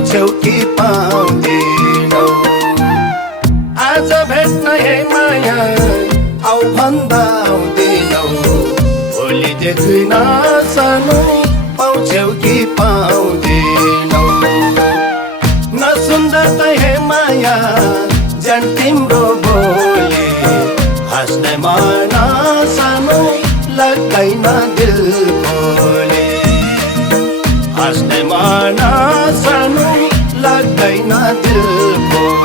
पाउँछौ कि पाउँदिनौ। आज भेट्न हे माया आउ भन्दा आउँदिनौ। भोलि देख्न सानो पाउँछौ कि पाउँदिनौ। नसुन्दा त हे माया जान तिम्रो बोली। हाँस्ने मन सानो लाग्दैन दिल खोले। हाँस्ने मन सानो लाग्दैन दिल खोले।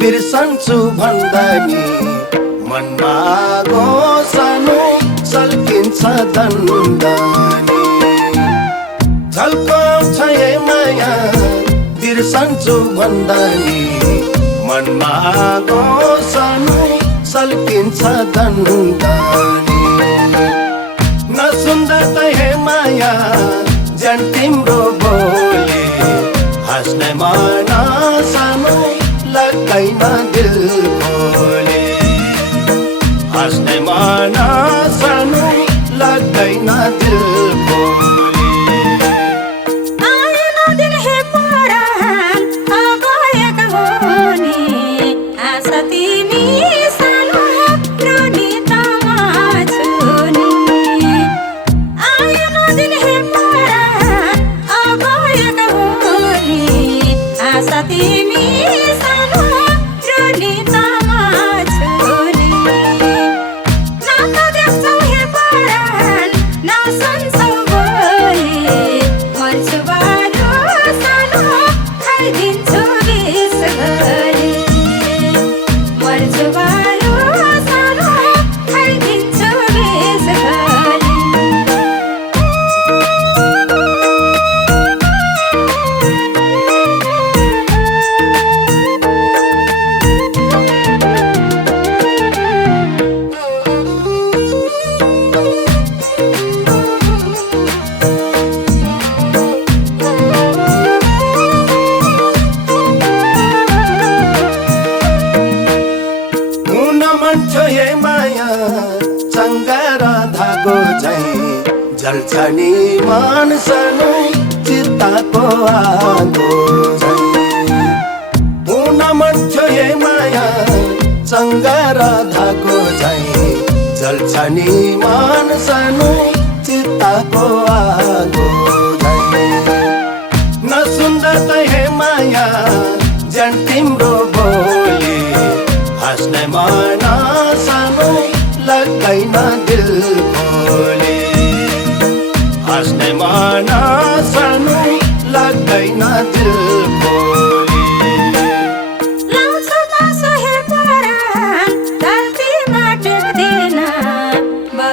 बिर्सन्छु भन्दा नि मनमा गो सानो सल्किन्छ दण्डनी। झल्काउँछ हे माया बिर्सन्छु भन्दा नि मनमा गो सानो सल्किन्छ दण्डनी। नसुन्दा त हे माया जान तिम्रो बोली। हाँस्ने मन सानो लाग्दैन दिल खोले। हाँस्ने मन सानो लाग्दैन दिल खोले। हे माया चङ्गार धागो झैं जल्छ नि मन सानो चित्ताको आगो झैं। हुन मन थियो हे माया चङ्गार धागो झैं जल्छ नि मन सानो चित्ताको आगो झैं। नसुन्दा त हे माया जान तिम्रो बोली। हाँस्ने मन सानो लाग्दैन दिल खोले। हाँस्ने मन सानो लाग्दैन दिल खोले।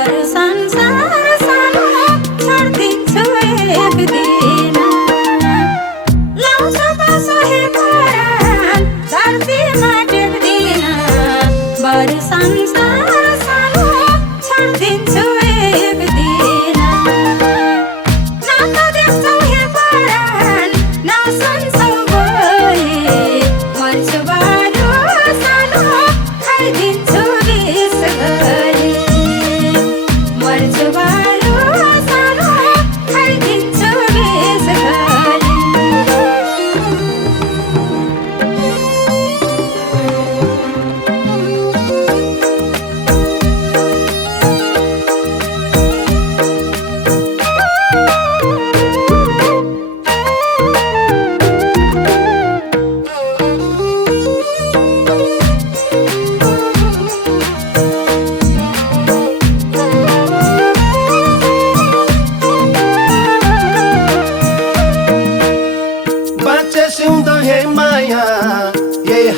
संसार सानो छोडिदिन्छु एक दिन।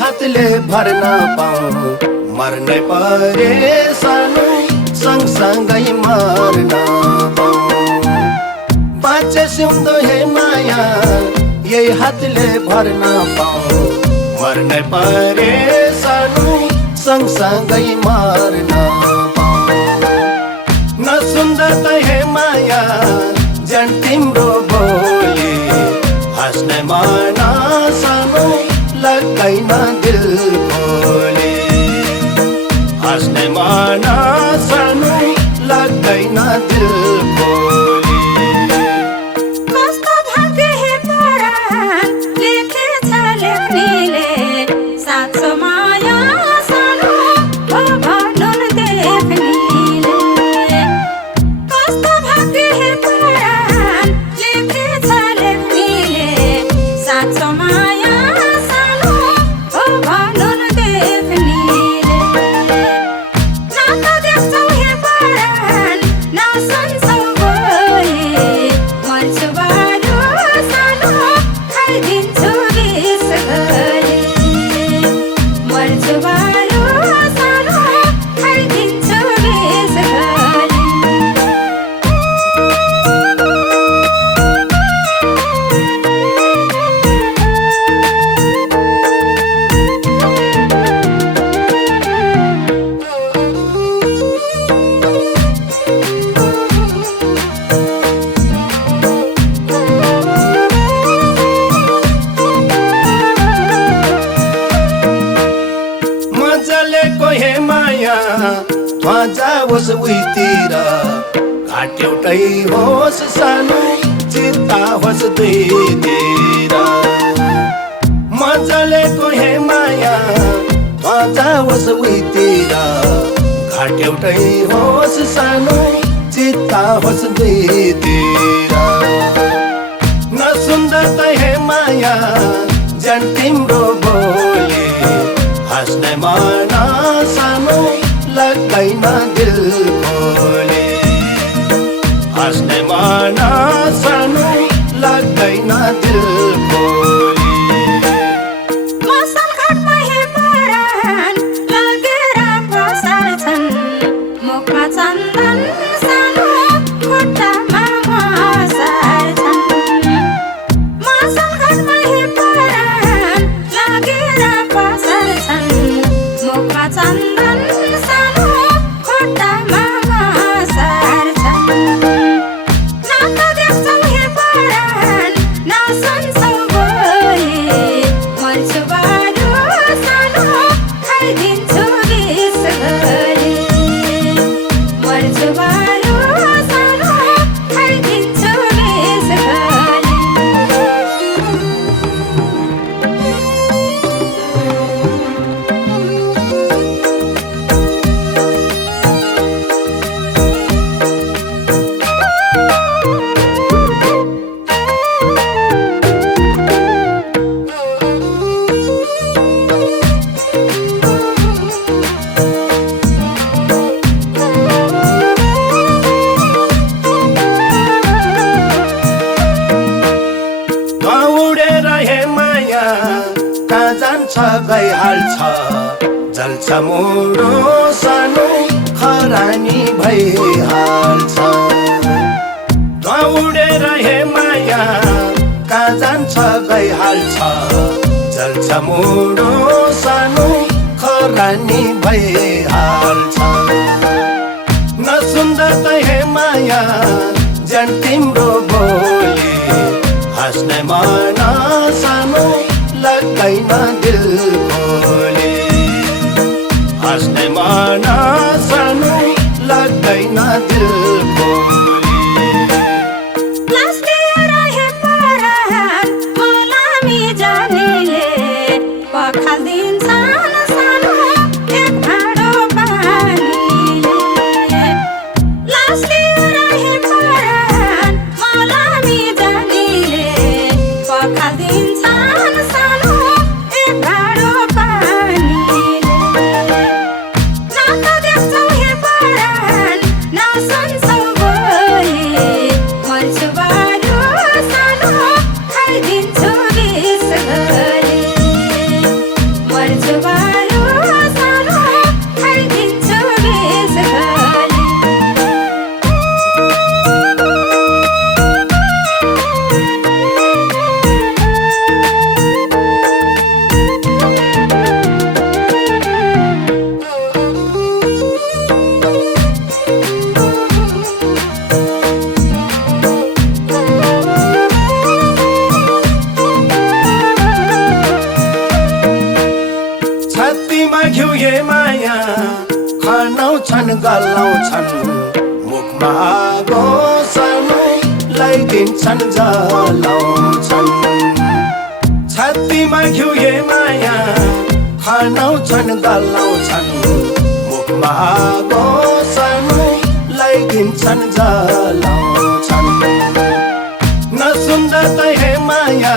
हातले भर्न पाऊँ मर्नै परेसानु सँगसँगै मर्न पाऊँ बाँचे सिउँदो हे माया यही हातले भर्न पाऊँ मर्नै परेसानु सँगसँगै मर्न पाऊँ नसुन्दा त हे माया जन तिम्रो बोली हाँस्ने मन सानो लाग्दैन दिल खोले हाँस्ने मन सानो लाग्दैन दिल खोले कस्तो भाग्य हे परान लेखेछ लेख्नेले साँचो माया सानो हो भनुन् देख्नेले कस्तो भाग्य हे परान लेखेछ लेख्नेले साँचो माया सानो हो भनुन् देख्नेले न त देख्छौ हे परान न सुन्छौ गोली मर्छु बारो सानो खाइदिन्छु विष गरी मर्छु बारो सानो खाइदिन्छु विष गरी मजालेको हे माया जाओस् उहीतिर घाट एउटै होस् सानो चित्ता होस् दुईतिर मजालेको हे माया जाओस् उहीतिर घाट एउटै होस् सानो चित्ता होस् दुईतिर नसुन्दा त हे माया जन तिम्रो बोली हाँस्ने मन सानो लाग्दैन दिल खोले हाँस्ने मन सानो लाग्दैन दिल खोले मसल घाटमा हे परान लगेर पसार्छन् मुखमा चन्दन सानो खुट्टामा मसार्छन् मसल घाटमा हे परान लगेर पसार्छन् मुखमा चन्दन सानो खुट्टामा मसार्छन् न त देख्छौ हे परान न सुन्छौ गोली मर्छु बारो सानो खाइदिन्छु विष गरी मर्छु बारो सानो खाइदिन्छु विष गरी उडेर हे माया कहाँ जान्छ गइहाल्छ जल्छ मोरो सानो खरानी भइहाल्छ उडेर हे माया कहाँ जान्छ गइहाल्छ जल्छ मोरो सानो खरानी भइहाल्छ नसुन्दा त हे माया जन तिम्रो बोली हाँस्ने मन सानो लाग्दैन दिल खोले हाँस्ने मन सानो लाग्दैन दिल खोले लास्टिएर हे परान मलामी जानेले पखाल्दिन्छन् सानो एक भाँडो पानीले लास्टिएर हे परान मलामी जानेले पखाल्दिन्छन् सानो एक भाँडो पानीले न त देख्छौ हे परान न सुन्छौ मर्छु छन् मुखमा आगो सानो लगाइदिन्छन् जलाउँछन् छातीमा घिउ हे माया खनाउँछन् गलाउँछन् मुखमा आगो सानो लगाइदिन्छन् जलाउँछन् नसुन्दा त हे माया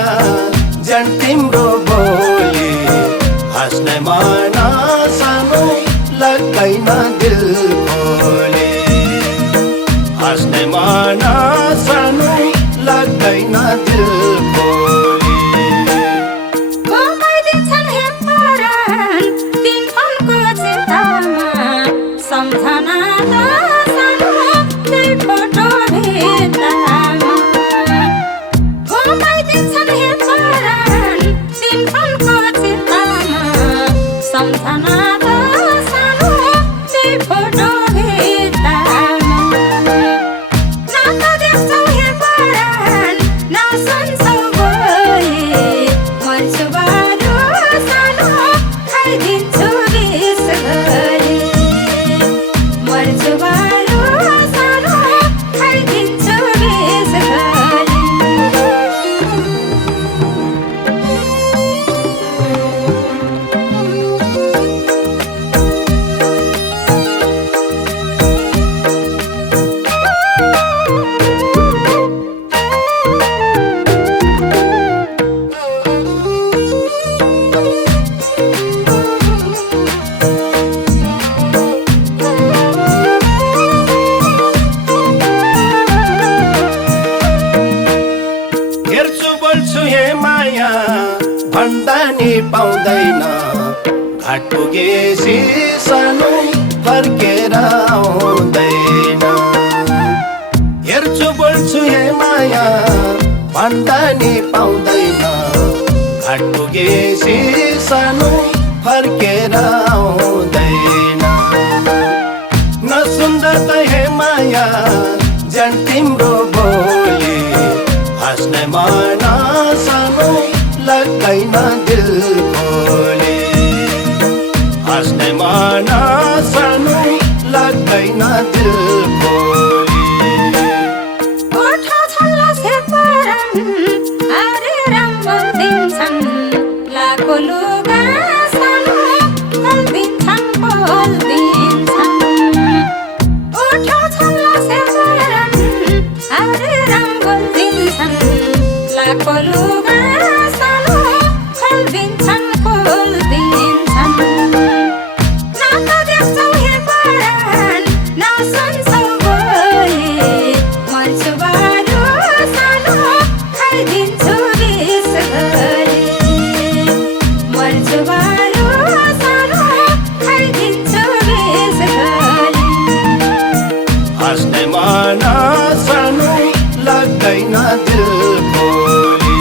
जान तिम्रो बोली हाँस्ने मन सानो लाग्दैन दिल खोले हाँस्ने मन सानो लाग्दैन दिल खोले घुमाइदिन्छन् हे परान तिन फलको चितामा सम्झना त सानो त्यही फोटो भित्तामा घुमाइदिन्छन् हे परान तिन फलको चितामा सम्झना त सानो त्यही फोटो भित्तामा न त देख्छौ हे परान न सुन्छौ बोली मर्छु बारो सानो खाइदिन्छु विष गरी मर्छु बारो सानो खाइदिन्छु विष गरी हेर्छु बोल्छु हे माया भन्दा नि पाउँदैन घाट पुगेसी सानो फर्केर आउँदैन हेर्छु बोल्छु हे माया भन्दा नि पाउँदैन घाट पुगेसी सानो फर्केर आउँदैन नसुन्दा त हे माया जान तिम्रो बोली हाँस्ने मन सानो लाग्दैन दिल खोले हाँस्ने मन सानो लाग्दैन दिल खोले ओठा छल्ला से परान अरे राम्रो दिन्छन् लाखो लुगा सानो खोल्दिन्छन् खोल्दिन्छन् ओठा छल्ला से परान अरे राम्रो दिन्छन् लाखो लुगा सानो खोल्दिन्छन् खोल्दिन्छन् न त देख्छौ हे परान न सुन्छौ बोली मर्छु बारो सानो खाइदिन्छु विष गरी मर्छु बारो सानो खाइदिन्छु विष गरी हाँस्ने मन सानो लाग्दैन दिल खोले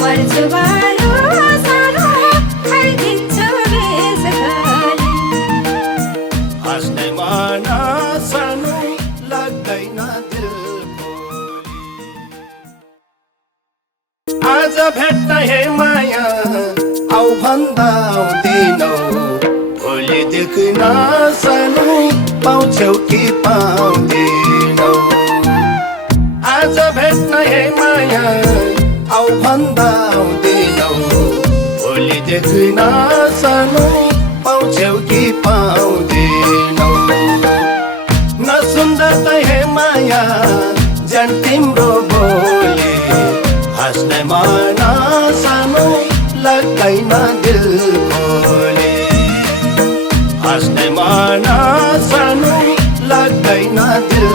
मर्छु बारो सानो खाइदिन्छु विष गरी हाँस्ने मन सानो लाग्दैन दिल खोले आज भेट्न हे माया आउ भन्दा आउँदिनौ भोलि देख्न सानो पाउँछौ कि पाउँदिनौ आज भेट्न हे माया आउ भन्दा आउँदिनौ भोलि देख्न सानो पाउँछौ कि पाउँदिनौ नसुन्दा त हे माया जान तिम्रो बोली हाँस्ने मन सानो लाग्दैन दिल खोले हाँस्ने मन सानो लाग्दैन दिल